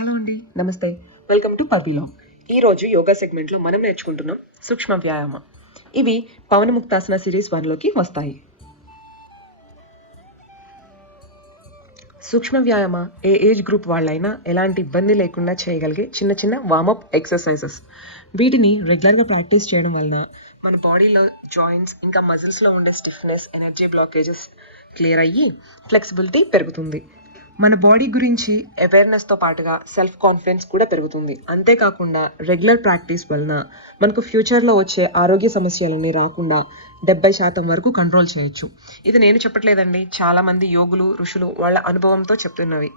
Hello అండి, నమస్తే. Welcome to పర్వీలాగ్. ఈరోజు యోగా సెగ్మెంట్లో మనం నేర్చుకుంటున్నాం సూక్ష్మ వ్యాయామ. ఇవి పవనముక్తాసన సిరీస్ 1లోకి వస్తాయి. సూక్ష్మ వ్యాయామ ఏ ఏజ్ గ్రూప్ వాళ్ళైనా ఎలాంటి ఇబ్బంది లేకుండా చేయగలిగే చిన్న చిన్న వార్మప్ ఎక్సర్సైజెస్. వీటిని రెగ్యులర్గా ప్రాక్టీస్ చేయడం వలన మన బాడీలో జాయింట్స్ ఇంకా మజిల్స్లో ఉండే స్టిఫ్నెస్, ఎనర్జీ బ్లాకేజెస్ క్లియర్ అయ్యి ఫ్లెక్సిబిలిటీ పెరుగుతుంది. మన బాడీ గురించి అవేర్నెస్తో పాటుగా సెల్ఫ్ కాన్ఫిడెన్స్ కూడా పెరుగుతుంది. అంతేకాకుండా రెగ్యులర్ ప్రాక్టీస్ వలన మనకు ఫ్యూచర్లో వచ్చే ఆరోగ్య సమస్యలన్నీ రాకుండా 70% వరకు కంట్రోల్ చేయొచ్చు. ఇది నేను చెప్పట్లేదండి, చాలామంది యోగులు, ఋషులు వాళ్ళ అనుభవంతో చెప్తున్నవి.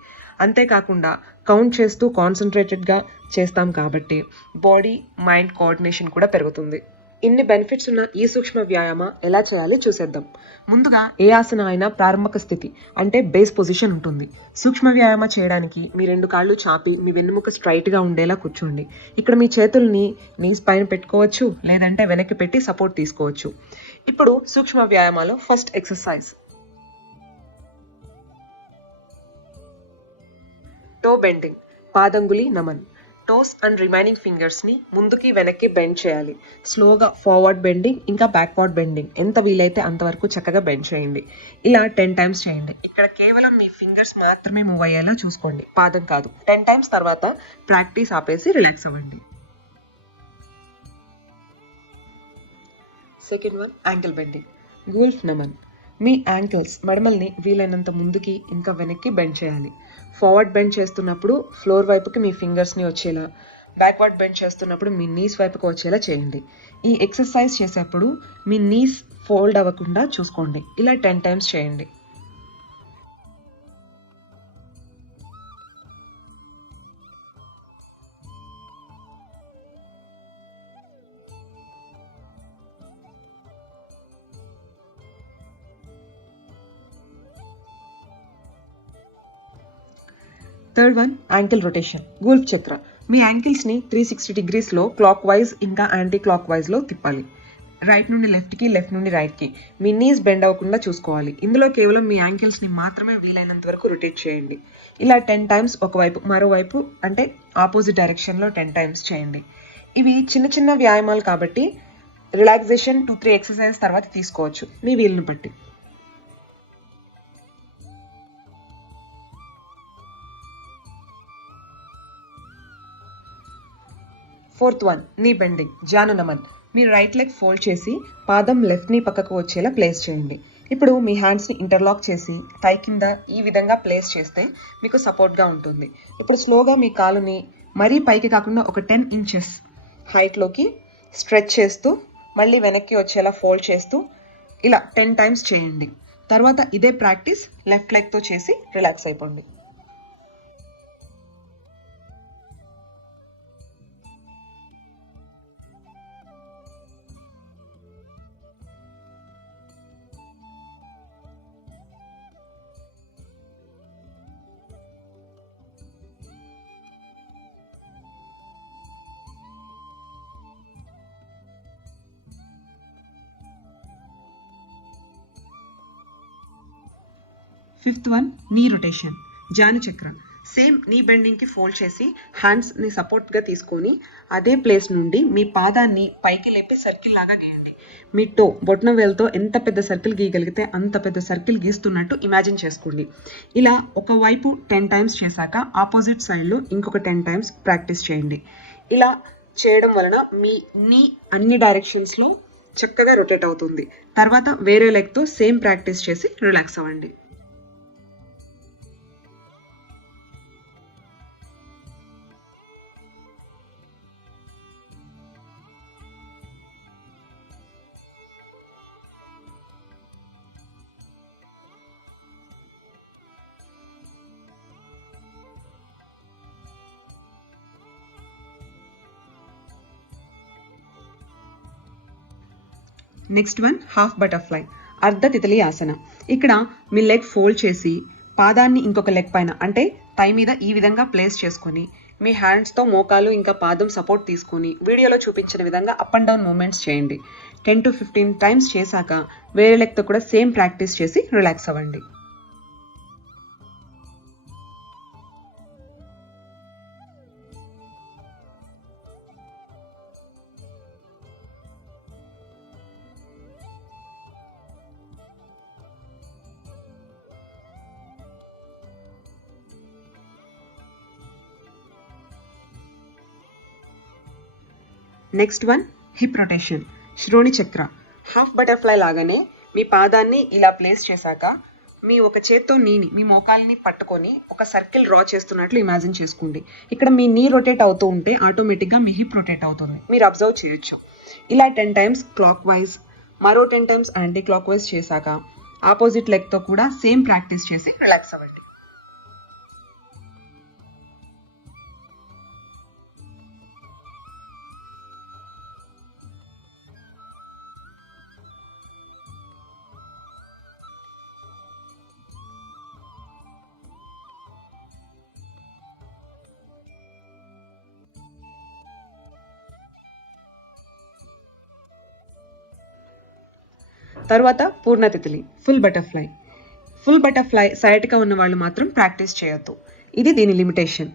అంతేకాకుండా కౌంట్ చేస్తూ కాన్సన్ట్రేటెడ్గా చేస్తాం కాబట్టి బాడీ మైండ్ కోఆర్డినేషన్ కూడా పెరుగుతుంది. ఇన్ని బెనిఫిట్స్ ఉన్న ఈ సూక్ష్మ వ్యాయామ ఎలా చేయాలి చూసేద్దాం. ముందుగా ఏ ఆసన అయినా ప్రారంభక స్థితి అంటే బేస్ పొజిషన్ ఉంటుంది. సూక్ష్మ వ్యాయామ చేయడానికి మీ 2 కాళ్ళు చాపి మీ వెన్నుముక స్ట్రైట్గా ఉండేలా కూర్చోండి. ఇక్కడ మీ చేతుల్ని నీస్ పైన పెట్టుకోవచ్చు, లేదంటే వెనక్కి పెట్టి సపోర్ట్ తీసుకోవచ్చు. ఇప్పుడు సూక్ష్మ వ్యాయామాలో ఫస్ట్ ఎక్సర్సైజ్ టో బెండింగ్, పాదంగులి నమన్. టోస్ అండ్ రిమైనింగ్ ఫింగర్స్ ని ముందుకి వెనక్కి బెండ్ చేయాలి. స్లోగా ఫార్వర్డ్ బెండింగ్ ఇంకా బ్యాక్వర్డ్ బెండింగ్ ఎంత వీలైతే అంతవరకు చక్కగా బెండ్ చేయండి. ఇలా 10 టైమ్స్ చేయండి. ఇక్కడ కేవలం మీ ఫింగర్స్ మాత్రమే మూవ్ అయ్యేలా చూసుకోండి, పాదం కాదు. 10 టైమ్స్ తర్వాత ప్రాక్టీస్ ఆపేసి రిలాక్స్ అవ్వండి. సెకండ్ వన్ యాంకిల్ బెండింగ్, గూల్ఫ్ నమన్. మీ యాంకిల్స్ మడమల్ని వీలైనంత ముందుకి ఇంకా వెనక్కి బెండ్ చేయాలి. ఫార్వర్డ్ బెండ్ చేస్తున్నప్పుడు ఫ్లోర్ వైపుకి మీ ఫింగర్స్ని వచ్చేలా, బ్యాక్వర్డ్ బెండ్ చేస్తున్నప్పుడు మీ నీస్ వైపుకి వచ్చేలా చేయండి. ఈ ఎక్సర్సైజ్ చేసేప్పుడు మీ నీస్ ఫోల్డ్ అవ్వకుండా చూసుకోండి. ఇలా 10 టైమ్స్ చేయండి. థర్డ్ వన్ యాంకిల్ రొటేషన్, గూల్ఫ్ చక్ర. మీ యాంకిల్స్ని 360 డిగ్రీస్లో క్లాక్ వైజ్ ఇంకా యాంటీ క్లాక్ వైజ్లో తిప్పాలి. రైట్ నుండి లెఫ్ట్కి, లెఫ్ట్ నుండి రైట్కి. మీ నీస్ బెండ్ అవ్వకుండా చూసుకోవాలి. ఇందులో కేవలం మీ యాంకిల్స్ని మాత్రమే వీలైనంత వరకు రొటేట్ చేయండి. ఇలా 10 టైమ్స్ ఒకవైపు, మరోవైపు అంటే ఆపోజిట్ డైరెక్షన్లో 10 టైమ్స్ చేయండి. ఇవి చిన్న చిన్న వ్యాయామాలు కాబట్టి రిలాక్సేషన్ 2-3 ఎక్సర్సైజ్ తర్వాత తీసుకోవచ్చు మీ వీలుని బట్టి. ఫోర్త్ వన్ నీ బెండింగ్, జాను నమన్. మీరు రైట్ లెగ్ ఫోల్డ్ చేసి పాదం లెఫ్ట్ నీ పక్కకు వచ్చేలా ప్లేస్ చేయండి. ఇప్పుడు మీ హ్యాండ్స్ని ఇంటర్లాక్ చేసి థై కింద ఈ విధంగా ప్లేస్ చేస్తే మీకు సపోర్ట్గా ఉంటుంది. ఇప్పుడు స్లోగా మీ కాలుని మరీ పైకి కాకుండా ఒక 10 ఇంచెస్ హైట్లోకి స్ట్రెచ్ చేస్తూ మళ్ళీ వెనక్కి వచ్చేలా ఫోల్డ్ చేస్తూ ఇలా 10 టైమ్స్ చేయండి. తర్వాత ఇదే ప్రాక్టీస్ లెఫ్ట్ లెగ్తో చేసి రిలాక్స్ అయిపోండి. ఫిఫ్త్ వన్ నీ రొటేషన్, జాను చక్ర. సేమ్ నీ బెండింగ్కి ఫోల్డ్ చేసి హ్యాండ్స్ని సపోర్ట్గా తీసుకొని అదే ప్లేస్ నుండి మీ పాదాన్ని పైకి లేపి సర్కిల్ లాగా గీయండి. మీ టో బొట్న వేలుతో ఎంత పెద్ద సర్కిల్ గీయగలిగితే అంత పెద్ద సర్కిల్ గీస్తున్నట్టు ఇమాజిన్ చేసుకోండి. ఇలా ఒకవైపు 10 టైమ్స్ చేశాక ఆపోజిట్ సైడ్లో ఇంకొక 10 టైమ్స్ ప్రాక్టీస్ చేయండి. ఇలా చేయడం వలన మీ నీ అన్ని డైరెక్షన్స్లో చక్కగా రొటేట్ అవుతుంది. తర్వాత వేరే లెగ్తో సేమ్ ప్రాక్టీస్ చేసి రిలాక్స్ అవ్వండి. నెక్స్ట్ వన్ హాఫ్ బటర్ఫ్లై, అర్ధ తితలి ఆసన. ఇక్కడ మీ లెగ్ ఫోల్డ్ చేసి పాదాన్ని ఇంకొక లెగ్ పైన అంటే థై మీద ఈ విధంగా ప్లేస్ చేసుకొని మీ హ్యాండ్స్తో మోకాలు ఇంకా పాదం సపోర్ట్ తీసుకొని వీడియోలో చూపించిన విధంగా అప్ అండ్ డౌన్ మూమెంట్స్ చేయండి. 10 to 15 టైమ్స్ చేశాక వేరే లెగ్తో కూడా సేమ్ ప్రాక్టీస్ చేసి రిలాక్స్ అవ్వండి. నెక్స్ట్ వన్ హిప్ రొటేషన్, శ్రోణి చక్ర. హాఫ్ బటర్ఫ్లై లాగానే మీ పాదాన్ని ఇలా ప్లేస్ చేశాక మీ ఒక చేత్తో నీని మీ మోకాల్ని పట్టుకొని ఒక సర్కిల్ డ్రా చేస్తున్నట్లు ఇమాజిన్ చేసుకోండి. ఇక్కడ మీ నీ రొటేట్ అవుతూ ఉంటే ఆటోమేటిక్గా మీ హిప్ రొటేట్ అవుతుంది, మీరు అబ్జర్వ్ చేయొచ్చు. ఇలా 10 టైమ్స్ క్లాక్ వైజ్, మరో 10 టైమ్స్ యాంటీ క్లాక్ వైజ్ చేశాక ఆపోజిట్ లెగ్తో కూడా సేమ్ ప్రాక్టీస్ చేసి రిలాక్స్ అవ్వండి. తర్వాత పూర్ణతిథిలి, ఫుల్ బటర్ఫ్లై. ఫుల్ బటర్ఫ్లై సైడ్గా ఉన్న వాళ్ళు మాత్రం ప్రాక్టీస్ చేయొద్దు, ఇది దీని లిమిటేషన్.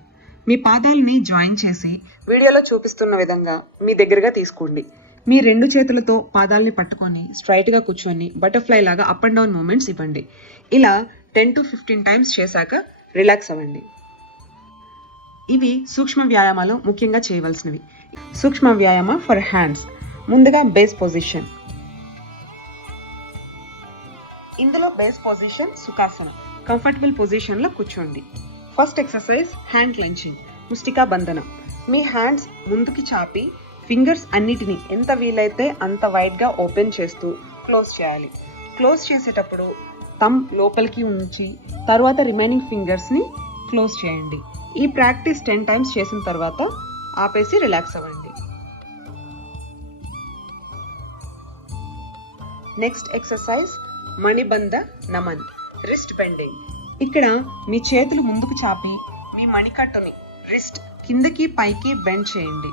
మీ పాదాలని జాయిన్ చేసి వీడియోలో చూపిస్తున్న విధంగా మీ దగ్గరగా తీసుకోండి. మీ 2 చేతులతో పాదాలని పట్టుకొని స్ట్రైట్గా కూర్చొని బటర్ఫ్లై లాగా అప్ అండ్ డౌన్ మూమెంట్స్ ఇవ్వండి. ఇలా 10 to 15 టైమ్స్ చేశాక రిలాక్స్ అవ్వండి. ఇవి సూక్ష్మ వ్యాయామాలు ముఖ్యంగా చేయవలసినవి. సూక్ష్మ వ్యాయామ ఫర్ హ్యాండ్స్. ముందుగా బేస్ పొజిషన్. ఇందులో బేస్ పొజిషన్ సుఖాసన, కంఫర్టబుల్ పొజిషన్లో కూర్చోండి. ఫస్ట్ ఎక్సర్సైజ్ హ్యాండ్ క్లెంచింగ్, ముష్టికా బంధనం. మీ హ్యాండ్స్ ముందుకి చాపి ఫింగర్స్ అన్నిటినీ ఎంత వీలైతే అంత వైడ్గా ఓపెన్ చేస్తూ క్లోజ్ చేయాలి. క్లోజ్ చేసేటప్పుడు థంబ్ లోపలికి ఉంచి తర్వాత రిమైనింగ్ ఫింగర్స్ని క్లోజ్ చేయండి. ఈ ప్రాక్టీస్ 10 టైమ్స్ చేసిన తర్వాత ఆపేసి రిలాక్స్ అవ్వండి. నెక్స్ట్ ఎక్సర్సైజ్ మణిబంధ నమన్, రిస్ట్ బెండింగ్. ఇక్కడ మీ చేతులు ముందుకు చాపి మీ మణికట్టుని రిస్ట్ కిందకి పైకి బెండ్ చేయండి.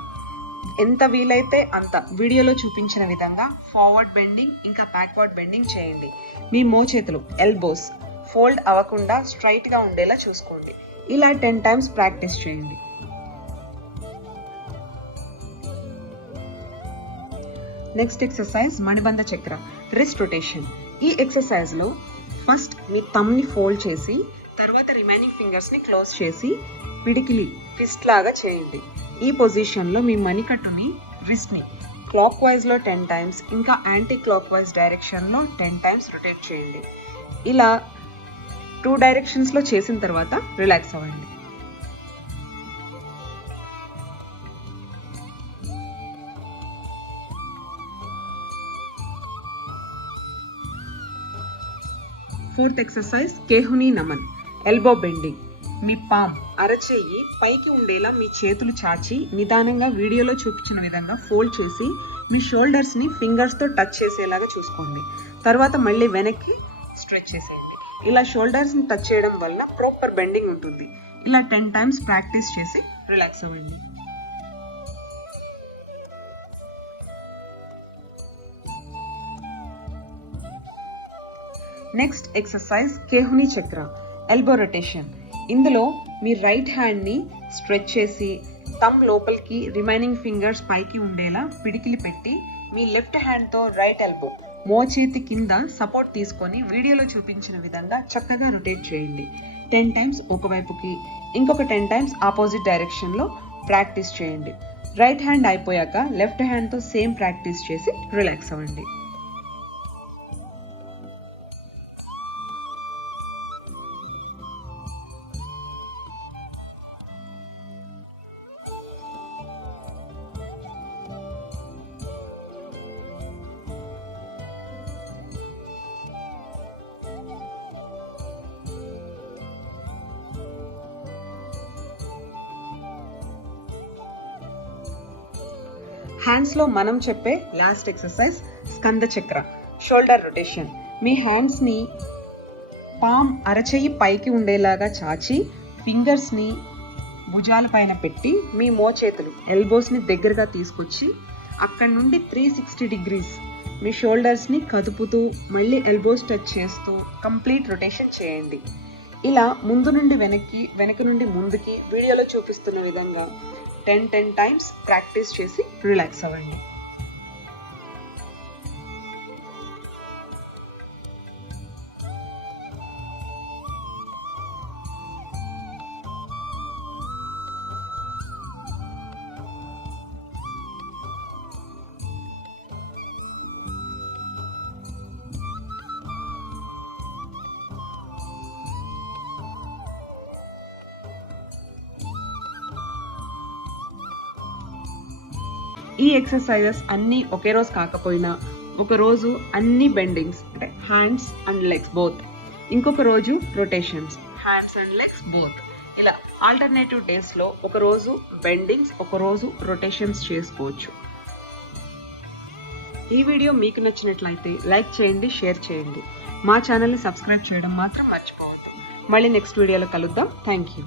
ఎంత వీలైతే అంత వీడియోలో చూపించిన విధంగా ఫార్వర్డ్ బెండింగ్ ఇంకా బ్యాక్వర్డ్ బెండింగ్ చేయండి. మీ మోచేతులు ఎల్బోస్ ఫోల్డ్ అవ్వకుండా స్ట్రైట్గా ఉండేలా చూసుకోండి. ఇలా 10 టైమ్స్ ప్రాక్టీస్ చేయండి. నెక్స్ట్ ఎక్సర్సైజ్ మణిబంధ చక్ర, రిస్ట్ రొటేషన్. ఈ ఎక్సర్సైజ్లో ఫస్ట్ మీ థంబ్ని ఫోల్డ్ చేసి తర్వాత రిమైనింగ్ ఫింగర్స్ని క్లోజ్ చేసి పిడికిలి ఫిస్ట్ లాగా చేయండి. ఈ పొజిషన్లో మీ మణికట్టుని రిస్ట్ని క్లాక్ వైజ్లో 10 టైమ్స్ ఇంకా యాంటీ క్లాక్ వైజ్ డైరెక్షన్లో 10 టైమ్స్ రొటేట్ చేయండి. ఇలా 2 డైరెక్షన్స్లో చేసిన తర్వాత రిలాక్స్ అవ్వండి. ఫోర్త్ ఎక్సర్సైజ్ కేహుని నమన్, ఎల్బో బెండింగ్. మీ పామ్ అరచేయి పైకి ఉండేలా మీ చేతులు చాచి నిదానంగా వీడియోలో చూపించిన విధంగా ఫోల్డ్ చేసి మీ షోల్డర్స్ని ఫింగర్స్తో టచ్ చేసేలాగా చూసుకోండి. తర్వాత మళ్ళీ వెనక్కి స్ట్రెచ్ చేసేయండి. ఇలా షోల్డర్స్ని టచ్ చేయడం వలన ప్రాపర్ బెండింగ్ ఉంటుంది. ఇలా 10 టైమ్స్ ప్రాక్టీస్ చేసి రిలాక్స్ అవ్వండి. నెక్స్ట్ ఎక్సర్సైజ్ కేహుని చక్ర, ఎల్బో రొటేషన్. ఇందులో మీ రైట్ హ్యాండ్ని స్ట్రెచ్ చేసి థంబ్ లోపలికి రిమైనింగ్ ఫింగర్స్ పైకి ఉండేలా పిడికిలి పెట్టి మీ లెఫ్ట్ హ్యాండ్తో రైట్ ఎల్బో మోచేతి కింద సపోర్ట్ తీసుకొని వీడియోలో చూపించిన విధంగా చక్కగా రొటేట్ చేయండి. 10 టైమ్స్ ఒకవైపుకి, ఇంకొక 10 టైమ్స్ ఆపోజిట్ డైరెక్షన్లో ప్రాక్టీస్ చేయండి. రైట్ హ్యాండ్ అయిపోయాక లెఫ్ట్ హ్యాండ్తో సేమ్ ప్రాక్టీస్ చేసి రిలాక్స్ అవ్వండి. హ్యాండ్స్లో మనం చెప్పే లాస్ట్ ఎక్సర్సైజ్ స్కంద చక్ర, షోల్డర్ రొటేషన్. మీ హ్యాండ్స్ని పామ్ అరచేయి పైకి ఉండేలాగా చాచి ఫింగర్స్ని భుజాల పైన పెట్టి మీ మోచేతులు ఎల్బోస్ని దగ్గరగా తీసుకొచ్చి అక్కడ నుండి 360 degrees మీ షోల్డర్స్ని కదుపుతూ మళ్ళీ ఎల్బోస్ టచ్ చేస్తూ కంప్లీట్ రొటేషన్ చేయండి. ఇలా ముందు నుండి వెనక్కి, వెనక నుండి ముందుకి వీడియోలో చూపిస్తున్న విధంగా 10 టైమ్స్ ప్రాక్టీస్ చేసి రిలాక్స్ అవ్వండి. ఈ ఎక్సర్సైజెస్ అన్నీ ఒకే రోజు కాకపోయినా ఒక రోజు అన్ని బెండింగ్స్ అంటే హ్యాండ్స్ అండ్ లెగ్స్ బోత్, ఇంకొక రోజు rotations hands and legs both, ఇలా ఆల్టర్నేటివ్ డేస్లో ఒక రోజు బెండింగ్స్ ఒక రోజు రొటేషన్స్ చేసుకోవచ్చు. ఈ వీడియో మీకు నచ్చినట్లయితే లైక్ చేయండి, షేర్ చేయండి. మా ఛానల్ని సబ్స్క్రైబ్ చేయడం మాత్రం మర్చిపోవద్దు. మళ్ళీ నెక్స్ట్ వీడియోలో కలుద్దాం. Thank you.